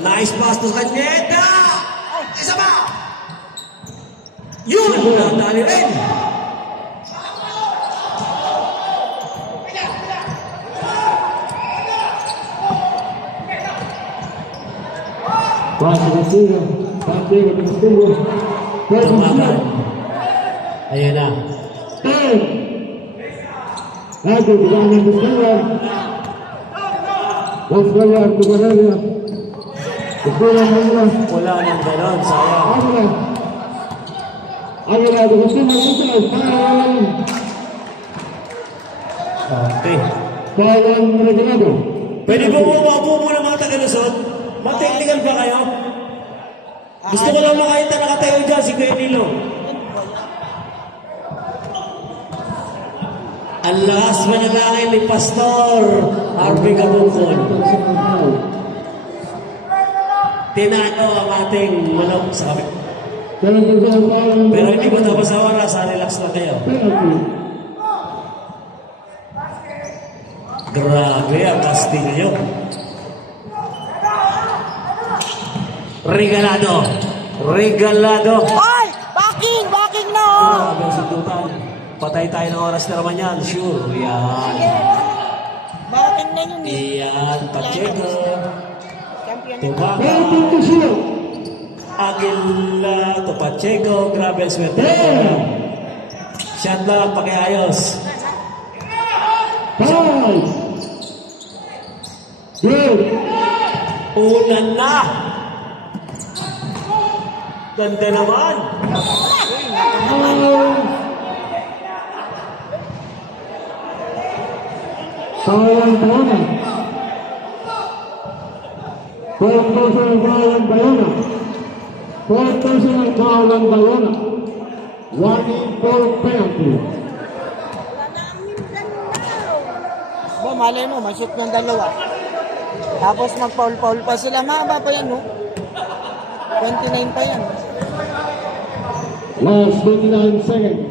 Nice pass to Kanyeta. Isa pa. Yun! Nadali rin. Tumakan. Ayan na. Escuela Águila. Wala nang ganon, sayang. Águila. Águila de Agustín Martínez. Okay. Pawan Regalado. Pwede ba mo muna mga taga-Luzon? Mag-technical ba kayo? Gusto ko lang makita nakatayo dyan si Kuya Nilo. Ang lakas manalangin ni Pastor Harvey Kabungkol. Tinano ang ating manok sa kami. Pero hindi ko tapos sa oras, relax lang kayo. Grabe ang casting nyo. Regalado. Regalado. Ay! Backing! Backing na oh! Grabe ang sundutan. Patay tayo ng oras na naman yan. Sure. Yan. Backing na yun eh. Yan. Pacheco. Champion na. Tubaga. Aguila. Pacheco. Grabe ang swerte. Shot lang. Pakiayos. Una na. Ganda naman. Pawan Bayona. Pawan Bayona. Pawan Bayona. 1-4 penalty. Wala na ang minsan na. Ba, malay mo, mashoot ng dalawa. Tapos mag-foul-foul pa sila. Mahaba pa yan, no? 29 pa yan. Last 29 seconds.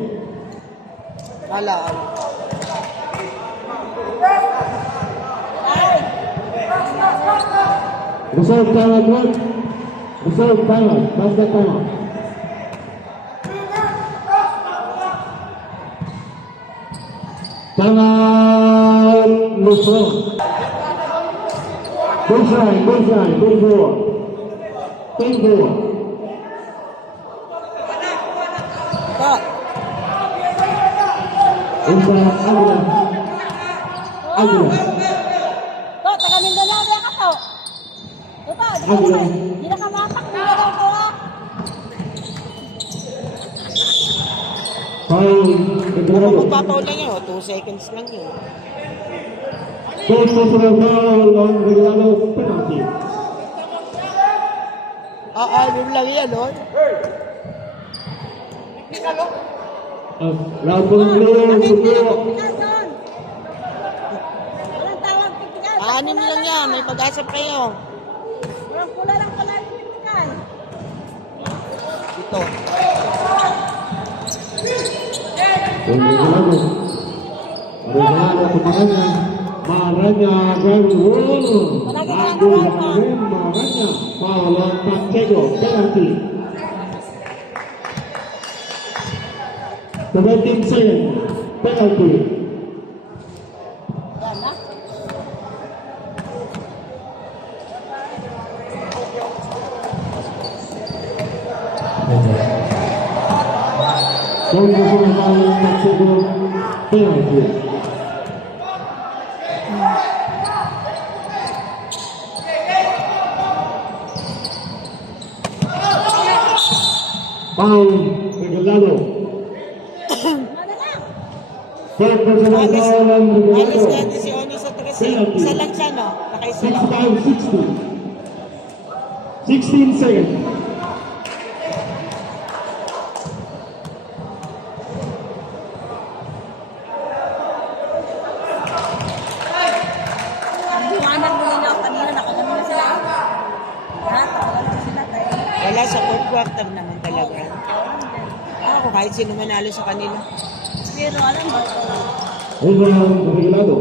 Wala. Reserve time at work. Reserve timeout. Pass the timeout. Timeout. Luzon. Bullseye. 10-4. Ka. Inside Águila. Águila. To, taga Mindanao ba ka to? Ito, di na ka mapak. Di na ka ah. Foul. Regalado. Magpapaul lang yun, 2 seconds lang yun. Full personal foul on Regalado penalty. Alim lang yan, no? Round one clear. Secure. Tikal doon. Walang tawag tikal. Anim lang yan, may pag-asa pa yun. Walang pula lang pala yung tikal. Ito. Regalado. Regalado Maranya. Maranya very well. Maranya. Foul on Pacheco. Penalty. 17 seconds. Penalty. Yan na. Full personal foul on Pacheco. Penalty. Foul. Regalado. Full personal foul on Alis Regalado. natin si Oni sa Tresi. Isa lang siya, no? Nakaisa lang. 65-60. 16 seconds. Buwanan mo nila ako kanina. Nakaganon na sila. Ha? Nakaganon na sila. Wala sa fourth quarter naman talaga. Ako, kahit sino manalo sa kanila. Pero alam mo, Overall, Regalado.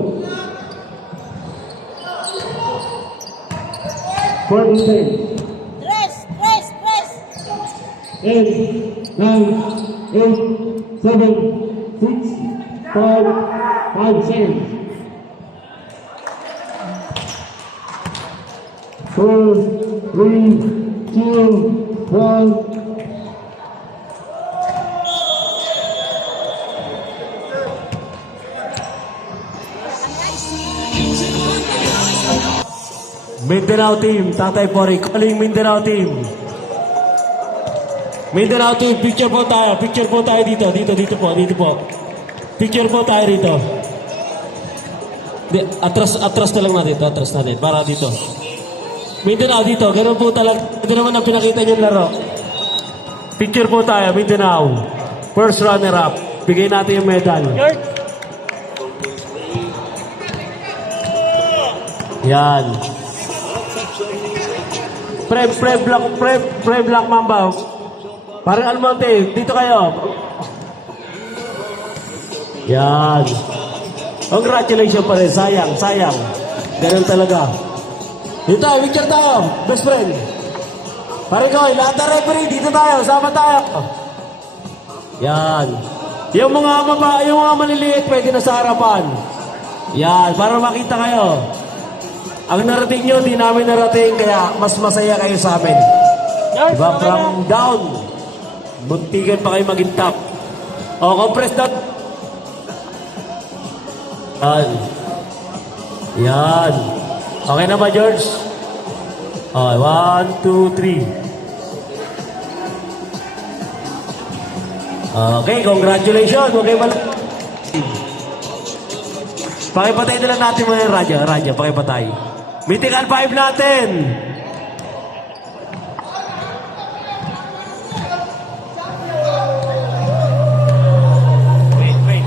40 seconds. Tres! 8, 9, 8, 7, 6, 5, 5 seconds. 4, 3, 2, 1. Mindanao team, Tatay Pori, calling Mindanao team. Mindanao team, picture po tayo dito po. Picture po tayo dito. Atras na lang natin, para dito. Mindanao dito, ganun po talaga, ito naman ang pinakita niyong laro. Picture po tayo, Mindanao. First runner-up, bigay natin yung medal. Yan. Pre Black Mamba. Parang Almonte, dito kayo. Yan. Congratulations pa rin. Sayang. Ganun talaga. Dito tayo, picture tayo. Best friend. Pare ko, lahat na referee, dito tayo. Sama tayo. Yan. Yung mga maliliit, pwede na sa harapan. Yan, para makita kayo. Ang narating nyo, di namin narating, kaya mas masaya kayo sa amin. Diba? From down, buntigan pa kayo maging top. O, compress down. Yan. Okay na ba, George? Okay, 1, 2, 3. Okay, congratulations. Okay, pakipatay na lang natin mga radyo, pakipatay. Mythical 5 natin. Wait.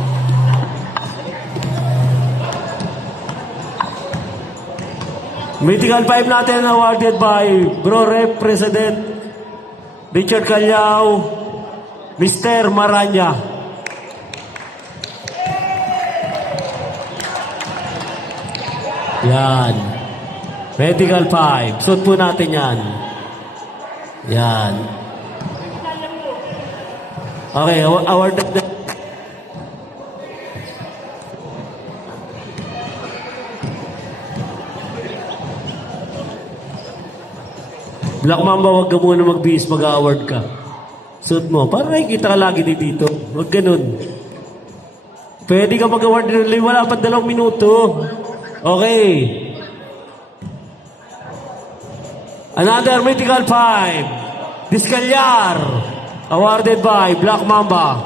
Mythical 5 natin awarded by Bro Rep President Richard Calyao, Mr. Maranya. Yan. Medical 5. Suot po natin yan. Yan. Okay, award of the... Black Mamba, wag ka muna magbihis, mag-award ka. Suot mo. Para nakikita ka lagi dito. Wag ganun. Pwede ka mag-award rin. Wala pa 2 minuto. Okay. Another Mythical 5. Discalyar. Awarded by Black Mamba.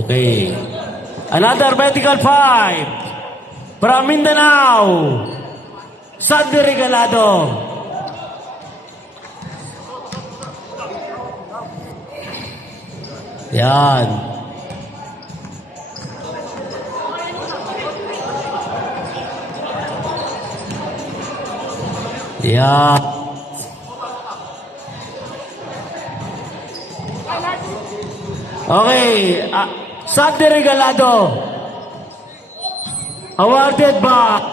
Okay. Another Mythical 5. From Mindanao. Sandy Regalado. Yan. Yeah. Okay. Sandy Regalado. Awarded by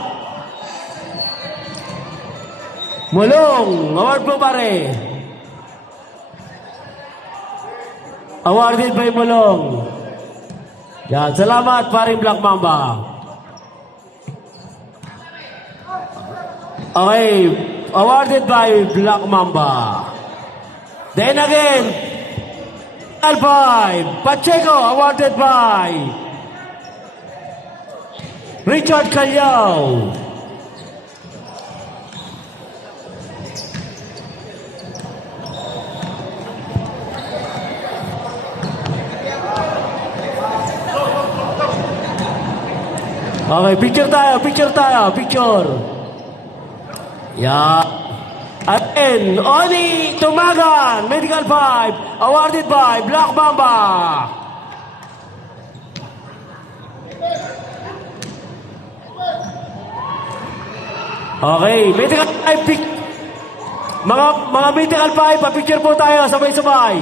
Mulong. Award po pare. Awarded by Mulong. Yan. Salamat paring Black Mamba. Okay. Awarded by Black Mamba. Then again, Al5, Pacheco, awarded by Richard Calyao. Okay, picture. Yeah. At then, Oni Tumagan, Medical 5, awarded by Black Mamba. Okay, Medical 5, mga Medical 5, pa-picture po tayo, sabay-sabay.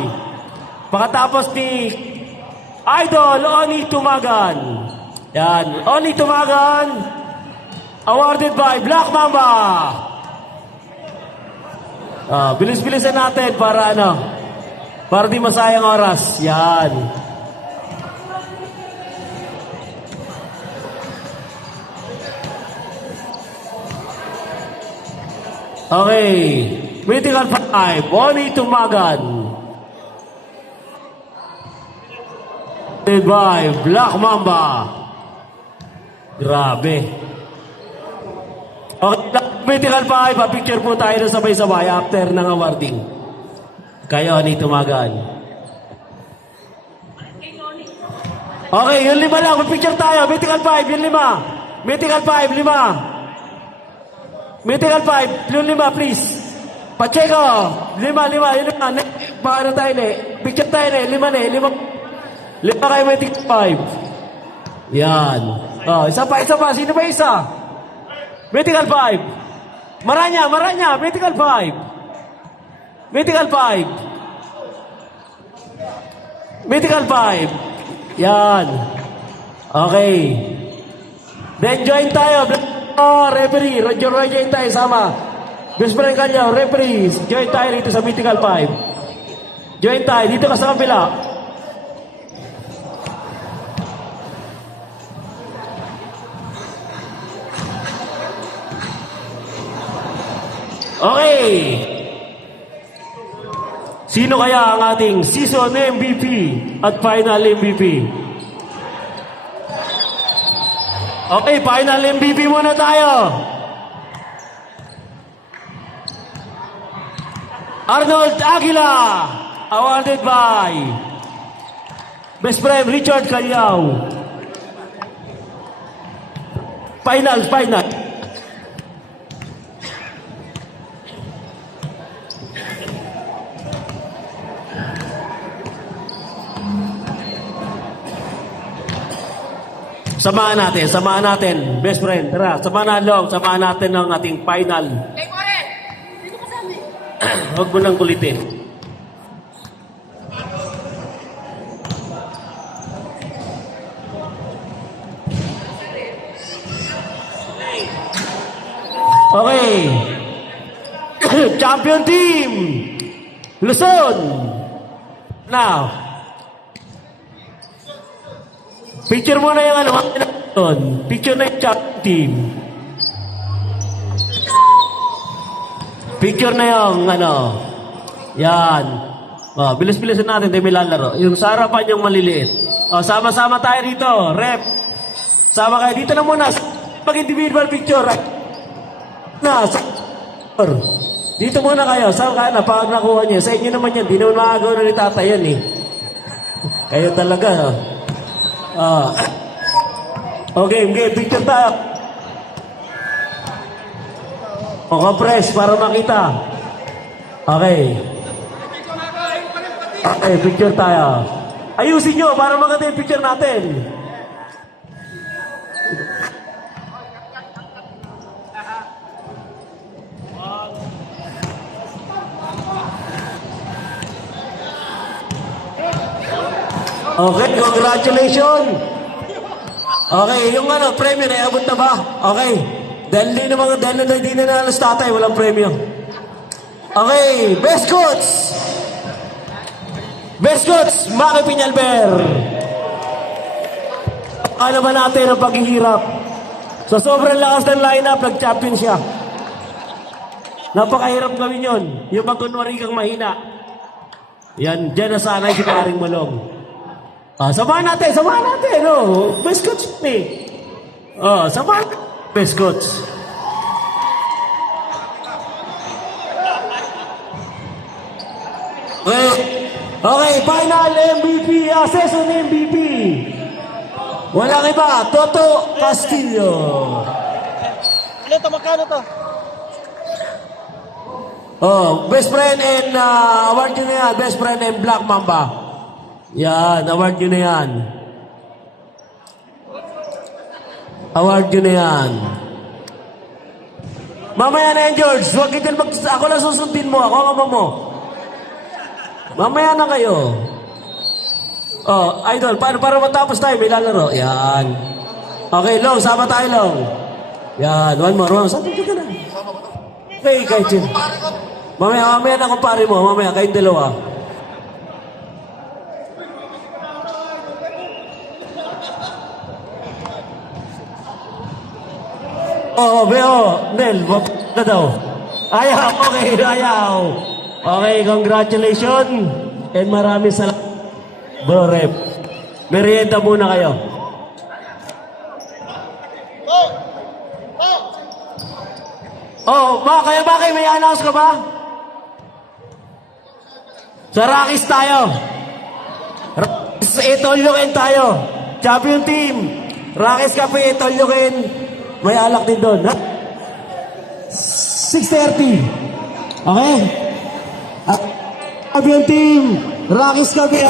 Pagkatapos ni Idol Oni Tumagan. Yan, Oni Tumagan, awarded by Black Mamba. Bilis-bilisan natin para para di masayang oras. Yan. Okay. Mythical 5. Oni Tumagan. By Black Mamba. Grabe. Okay, vertical 5, picture po tayo na sabay-sabay after ng awarding. Kayo ni Tumagan. Okay, yung 5 lang, picture tayo. Vertical 5, yung 5. Vertical 5, 5. Vertical 5, yung 5, please. Pacheco, 5, yung 5. Paano tayo ni? Picture tayo ni, 5 kayo vertical 5. Yan. Oh, isa pa. Sino ba isa? Vertical 5. Maranya. Vertical 5. Vertical 5. Vertical 5. Yan. Okay. Then join tayo. Referee. Join tayo. Sama. Best friend kanyo. Referee. Join tayo dito sa Vertical 5. Join tayo. Dito ka sa kabila. Okay. Sino kaya ang ating season MVP at final MVP? Okay, final MVP muna tayo. Arnold Aguila, awarded by best friend Richard Callao. Final. Samahan natin. Best friend, tara, samahan natin ang ating final. Huwag mo nang kulitin. Okay. Champion team, Luzon. Now, picture mo na yung picture na yung champion team. Picture na yung yan. Oh, bilis-bilisan natin, tayo may lalaro. Yung sa harapan yung maliliit. Oh, sama-sama tayo rito, rep. Sama kayo, dito na muna. Pag-individual picture, right? Dito muna kayo, sama kayo na, pag nakuha niyo. Sa inyo naman yan, di naman makagawa na ni tatay yan eh. Kayo talaga, Okay, picture tayo. Compress para makita. Okay, picture tayo. Ayusin nyo para maganda yung picture natin. Okay, congratulations. Okay, yung premyo na iabot na ba? Okay. Dahil di na nalas tatay, walang premyo. Okay, best coach, Maki Piñalber. Ano ba natin ang paghihirap? Sa sobrang lakas ng lineup, nag-champion siya. Napakahirap gawin yun. Yung magkunwari kang mahina. Yan, dyan nasanay si Paring Malong. Samahan natin, best coach ni. Samahan, best coach. Okay, final MVP, season MVP. Walang iba, Toto Castillo. Ano to, magkano to? Best friend and award nyo na yan, best friend and Black Mamba. Yan, award nyo na yan. Mamaya na yan, George. Huwag ka dyan ako lang susundin mo. Ako ang ama mo. Mamaya na kayo. Idol, para matapos tayo, may lalaro. Yan. Okay, Long, sama tayo, Long. Yan, one more. Saan ka na? Okay, kahit yun. Mamaya na kumpare mo. Mamaya, kayong dalawa. Nel, wag na daw. Ayaw, Okay, congratulations. And maraming salamat. Bro, rep. Merienda muna kayo. Oh, kaya bakit may announce ka ba? Sa Rockies tayo. Itolyokin tayo. Champion team. Rockies Cafe, Itolyokin. May alak din doon. 6:30. Okay? Champion team. Rockies Cafe.